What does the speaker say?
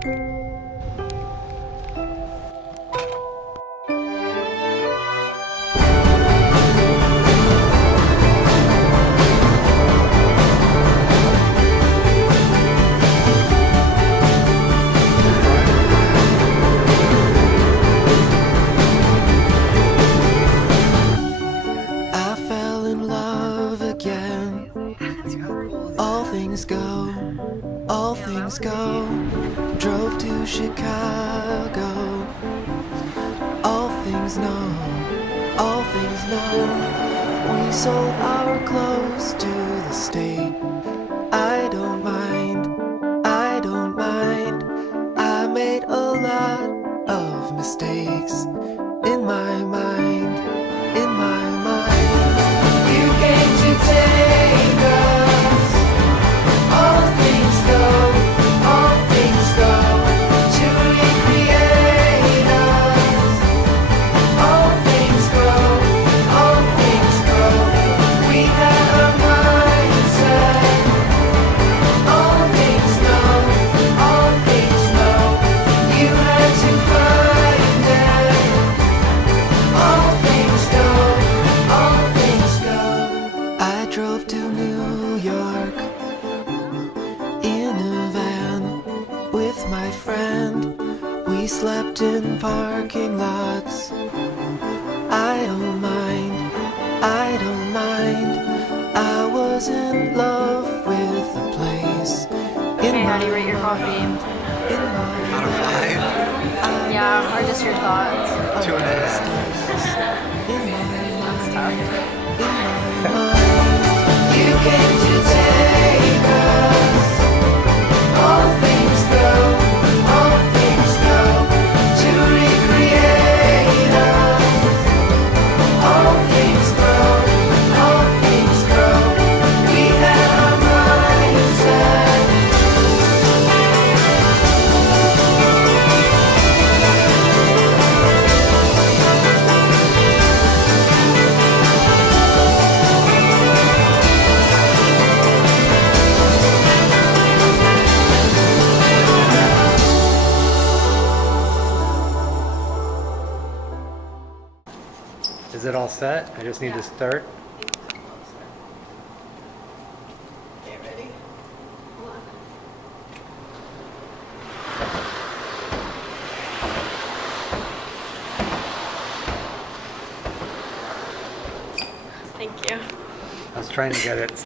I fell in love again. All things go, all things go. Drove to Chicago. All things know, all things know. We sold our clothes to the state. I don't mind, I don't mind. I made a lot of mistakes in my mind, in my mind. You came to take us. All things go, all things go. To recreate us. All things go, all things go. We had a mindset. All things know, all things know. You had to find it. All things go, all things go. I drove to New York in a van with my friend. We slept in parking lots. I don't mind, I don't mind. I was in love with the place. Okay, how do you rate your coffee? Out of 5, Yeah, or just your thoughts? 2.5. That's tough. You came to take us. All things go, all things go. To recreate us. All things grow, all things grow. We had our mindset. Is it all set? I just need to start. Okay, ready? Thank you. I was trying to get it